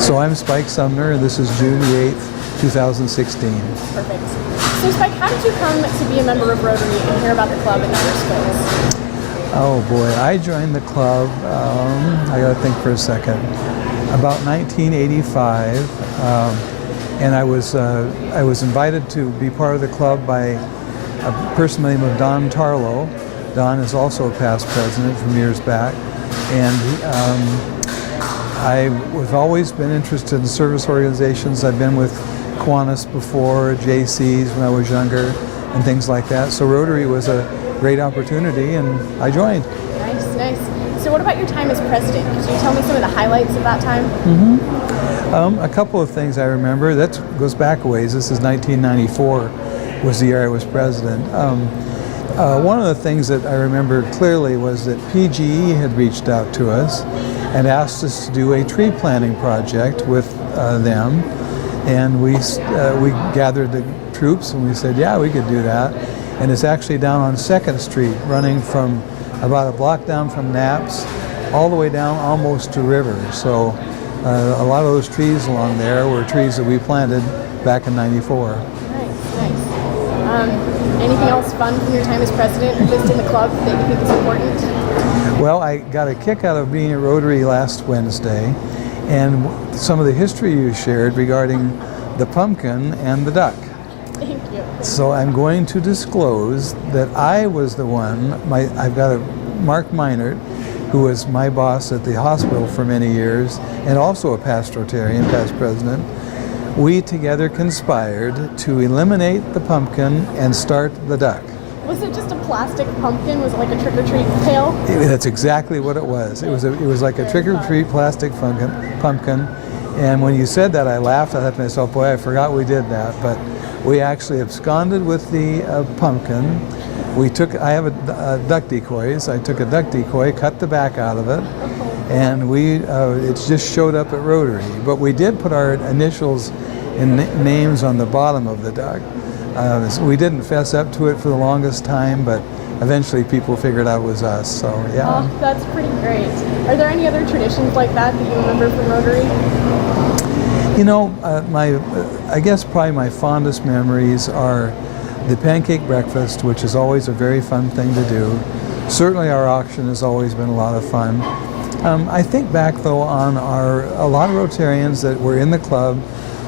So I'm Spike Sumner, and this is June the 8th, 2016. Perfect. So Spike, how did you come to be a member of Rotary and hear about the club in the first place? Oh boy, I joined the club, I gotta think for a second, about 1985, and I was invited to be part of the club by a person by the name of Don Tarlow. Don is also a past president from years back, and I've always been interested in service organizations. I've been with Kiwanis before, JCs when I was younger, and things like that. So Rotary was a great opportunity, and I joined. Nice, nice. So what about your time as president? Could you tell me some of the highlights of that time? A couple of things I remember. That goes back a ways. This is 1994 was the year I was president. One of the things that I remember clearly was that PGE had reached out to us and asked us to do a tree planting project with them, and we gathered the troops and we said, yeah, we could do that. And it's actually down on 2nd Street, running from about a block down from Knapp's all the way down almost to River. So a lot of those trees along there were trees that we planted back in '94. Nice, nice. Anything else fun from your time as president or just in the club that you think is important? Well, I got a kick out of being at Rotary last Wednesday, and some of the history you shared regarding the pumpkin and the duck. Thank you. So I'm going to disclose that I was the one, I've got a Mark Meinert, who was my boss at the hospital for many years, and also a past Rotarian, past president. We together conspired to eliminate the pumpkin and start the duck. Was it just a plastic pumpkin? Was it like a trick-or-treat pail? That's exactly what it was. It was like a trick-or-treat plastic pumpkin. And when you said that, I laughed. I thought to myself, boy, I forgot we did that. But we actually absconded with the pumpkin. I have a duck decoys. I took a duck decoy, cut the back out of it, and it just showed up at Rotary. But we did put our initials and names on the bottom of the duck. We didn't fess up to it for the longest time, but eventually people figured out it was us, so yeah. Oh, that's pretty great. Are there any other traditions like that that you remember from Rotary? You know, I guess probably my fondest memories are the pancake breakfast, which is always a very fun thing to do. Certainly our auction has always been a lot of fun. I think back though on a lot of Rotarians that were in the club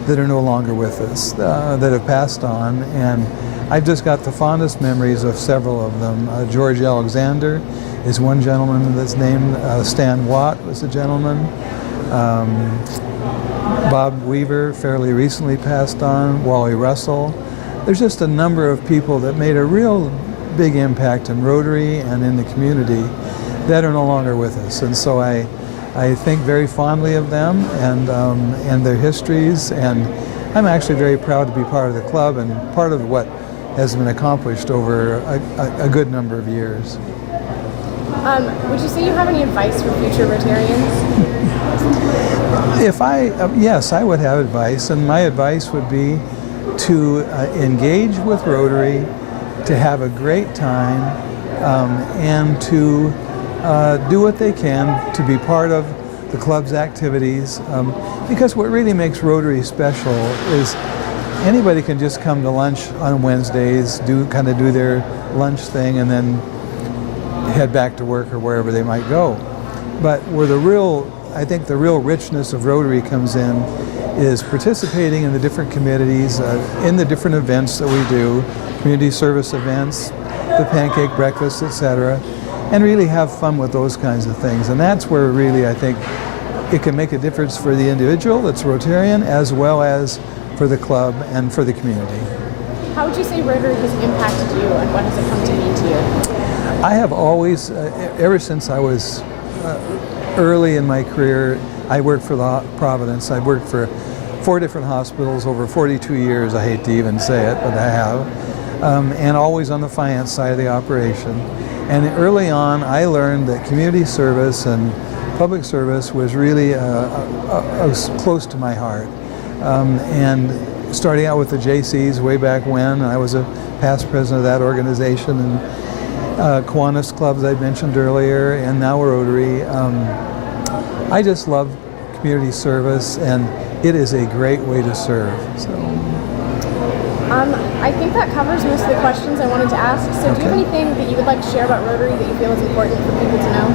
that are no longer with us, that have passed on, and I've just got the fondest memories of several of them. George Alexander is one gentleman that's named, Stan Watt was a gentleman. Bob Weaver fairly recently passed on, Wally Russell. There's just a number of people that made a real big impact in Rotary and in the community that are no longer with us. And so I think very fondly of them and their histories, and I'm actually very proud to be part of the club and part of what has been accomplished over a good number of years. Would you say you have any advice for future Rotarians? Yes, I would have advice, and my advice would be to engage with Rotary, to have a great time, and to do what they can to be part of the club's activities, because what really makes Rotary special is anybody can just come to lunch on Wednesdays, do their lunch thing, and then head back to work or wherever they might go. But where I think the real richness of Rotary comes in is participating in the different committees, in the different events that we do, community service events, the pancake breakfast, etc., and really have fun with those kinds of things. And that's where really I think it can make a difference for the individual that's Rotarian, as well as for the club and for the community. How would you say Rotary has impacted you, and what has it come to mean to you? I have always, ever since I was early in my career, I worked for the Providence. I've worked for 4 different hospitals over 42 years. I hate to even say it, but I have. And always on the finance side of the operation. And early on, I learned that community service and public service was really close to my heart. And starting out with the JCs way back when, I was a past president of that organization, and Kiwanis clubs I mentioned earlier, and now Rotary. I just love community service, and it is a great way to serve. So. I think that covers most of the questions I wanted to ask. So do you have anything that you would like to share about Rotary that you feel is important for people to know?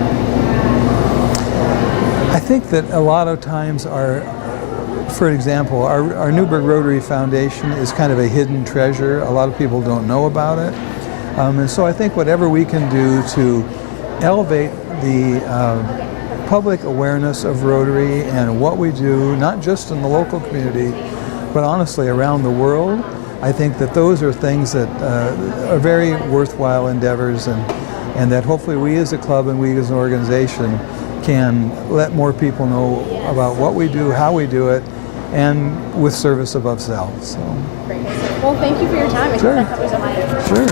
I think that a lot of times for example, our Newburgh Rotary Foundation is kind of a hidden treasure. A lot of people don't know about it. And so I think whatever we can do to elevate the public awareness of Rotary and what we do, not just in the local community, but honestly around the world, I think that those are things that are very worthwhile endeavors, and that hopefully we as a club and we as an organization can let more people know about what we do, how we do it, and with service above self. So. Great. Well, thank you for your time. I think that covers it. Sure.